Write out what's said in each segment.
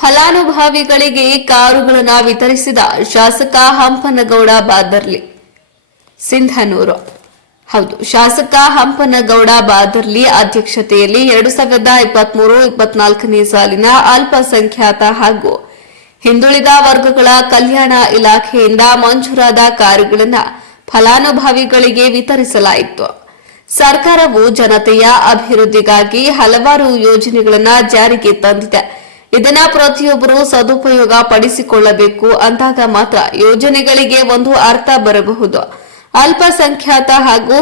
ಫಲಾನುಭವಿಗಳಿಗೆ ಕಾರುಗಳನ್ನು ವಿತರಿಸಿದ ಶಾಸಕ ಹಂಪನಗೌಡ ಬಾದರ್ಲಿ. ಸಿಂಧನೂರು. ಹೌದು, ಶಾಸಕ ಹಂಪನಗೌಡ ಬಾದರ್ಲಿ ಅಧ್ಯಕ್ಷತೆಯಲ್ಲಿ ಎರಡು ಸಾವಿರದ ಇಪ್ಪತ್ಮೂರು ಇಪ್ಪತ್ನಾಲ್ಕನೇ ಸಾಲಿನ ಅಲ್ಪಸಂಖ್ಯಾತ ಹಾಗೂ ಹಿಂದುಳಿದ ವರ್ಗಗಳ ಕಲ್ಯಾಣ ಇಲಾಖೆಯಿಂದ ಮಂಜೂರಾದ ಕಾರುಗಳನ್ನು ಫಲಾನುಭವಿಗಳಿಗೆ ವಿತರಿಸಲಾಯಿತು. ಸರ್ಕಾರವು ಜನತೆಯ ಅಭಿವೃದ್ಧಿಗಾಗಿ ಹಲವಾರು ಯೋಜನೆಗಳನ್ನು ಜಾರಿಗೆ ತಂದಿದೆ. ಇದನ್ನ ಪ್ರತಿಯೊಬ್ಬರು ಸದುಪಯೋಗ ಪಡಿಸಿಕೊಳ್ಳಬೇಕು ಅಂದಾಗ ಮಾತ್ರ ಯೋಜನೆಗಳಿಗೆ ಒಂದು ಅರ್ಥ ಬರಬಹುದು. ಅಲ್ಪಸಂಖ್ಯಾತ ಹಾಗೂ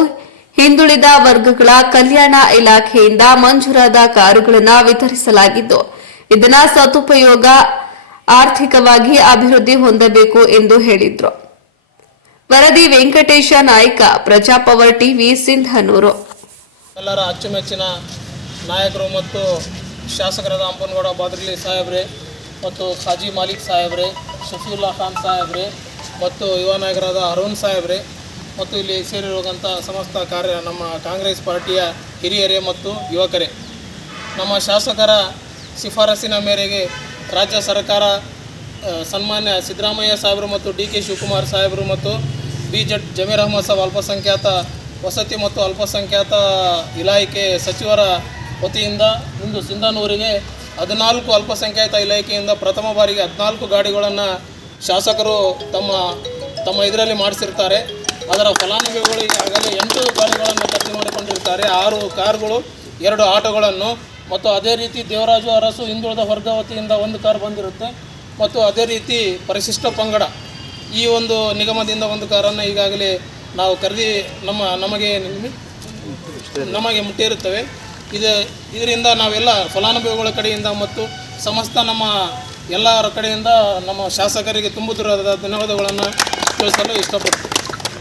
ಹಿಂದುಳಿದ ವರ್ಗಗಳ ಕಲ್ಯಾಣ ಇಲಾಖೆಯಿಂದ ಮಂಜೂರಾದ ಕಾರುಗಳನ್ನು ವಿತರಿಸಲಾಗಿದ್ದು, ಇದನ್ನ ಸದುಪಯೋಗ ಆರ್ಥಿಕವಾಗಿ ಅಭಿವೃದ್ಧಿ ಹೊಂದಬೇಕು ಎಂದು ಹೇಳಿದ್ರು. ವರದಿ ವೆಂಕಟೇಶ ನಾಯ್ಕ ಪ್ರಜಾಪವರ್ ಟಿವಿ ಸಿಂಧನೂರು. ಎಲ್ಲರ ಅಚ್ಚುಮೆಚ್ಚಿನ ನಾಯಕರು ಮತ್ತು ಶಾಸಕರಾದ ಅಂಬನಗೌಡ ಬಾದ್ರಲಿ ಸಾಹೇಬ್ರೆ ಮತ್ತು ಖಾಜಿ ಮಾಲಿಕ್ ಸಾಹೇಬ್ರೆ, ಶಫೀವುಲ್ಲಾ ಖಾನ್ ಸಾಹೇಬ್ರೆ ಮತ್ತು ಯುವ ನಾಯಕರಾದ ಅರುಣ್ ಸಾಹೇಬ್ರೆ ಮತ್ತು ಇಲ್ಲಿ ಸೇರಿರುವಂಥ ಸಮಸ್ತ ಕಾರ್ಯ ನಮ್ಮ ಕಾಂಗ್ರೆಸ್ ಪಾರ್ಟಿಯ ಹಿರಿಯರೇ ಮತ್ತು ಯುವಕರೇ. ನಮ್ಮ ಶಾಸಕರ ಶಿಫಾರಸಿನ ಮೇರೆಗೆ ರಾಜ್ಯ ಸರ್ಕಾರ ಸನ್ಮಾನ್ಯ ಸಿದ್ದರಾಮಯ್ಯ ಸಾಹೇಬರು ಮತ್ತು ಡಿ ಕೆ ಶಿವಕುಮಾರ್ ಸಾಹೇಬರು ಮತ್ತು ಬಿ ಜಡ್ ಜಮೀರ್ ಅಹಮದ್ ಸಾಬ್ ಅಲ್ಪಸಂಖ್ಯಾತ ವಸತಿ ಮತ್ತು ಅಲ್ಪಸಂಖ್ಯಾತ ಇಲಾಖೆ ಸಚಿವರ ವತಿಯಿಂದ ಇಂದು ಸಿಂಧನೂರಿಗೆ ಹದಿನಾಲ್ಕು ಅಲ್ಪಸಂಖ್ಯಾತ ಇಲಾಖೆಯಿಂದ ಪ್ರಥಮ ಬಾರಿಗೆ ಹದಿನಾಲ್ಕು ಗಾಡಿಗಳನ್ನು ಶಾಸಕರು ತಮ್ಮ ತಮ್ಮ ಇದರಲ್ಲಿ ಮಾಡಿಸಿರ್ತಾರೆ. ಅದರ ಫಲಾನುಭವಿಗಳು ಈಗಾಗಲೇ ಎಂಟು ಗಾಡಿಗಳನ್ನು ಖರ್ಚು ಮಾಡಿಕೊಂಡಿರ್ತಾರೆ. ಆರು ಕಾರುಗಳು, ಎರಡು ಆಟೋಗಳನ್ನು. ಮತ್ತು ಅದೇ ರೀತಿ ದೇವರಾಜು ಅರಸು ಹಿಂದುಳಿದ ವರ್ಗ ವತಿಯಿಂದ ಒಂದು ಕಾರ್ ಬಂದಿರುತ್ತೆ. ಮತ್ತು ಅದೇ ರೀತಿ ಪರಿಶಿಷ್ಟ ಪಂಗಡ ಈ ಒಂದು ನಿಗಮದಿಂದ ಒಂದು ಕಾರನ್ನು ಈಗಾಗಲೇ ನಾವು ಖರೀದಿ ನಮ್ಮ, ನಮಗೆ ನಮಗೆ ಮುಟ್ಟಿರುತ್ತವೆ. ಇದು. ಇದರಿಂದ ನಾವೆಲ್ಲ ಫಲಾನುಭವಿಗಳ ಕಡೆಯಿಂದ ಮತ್ತು ಸಮಸ್ತ ನಮ್ಮ ಎಲ್ಲರ ಕಡೆಯಿಂದ ನಮ್ಮ ಶಾಸಕರಿಗೆ ತುಂಬುತ್ತಿರುವ ಧನ್ಯವಾದಗಳನ್ನು ತಿಳಿಸಲು ಇಷ್ಟಪಡ್ತೀನಿ.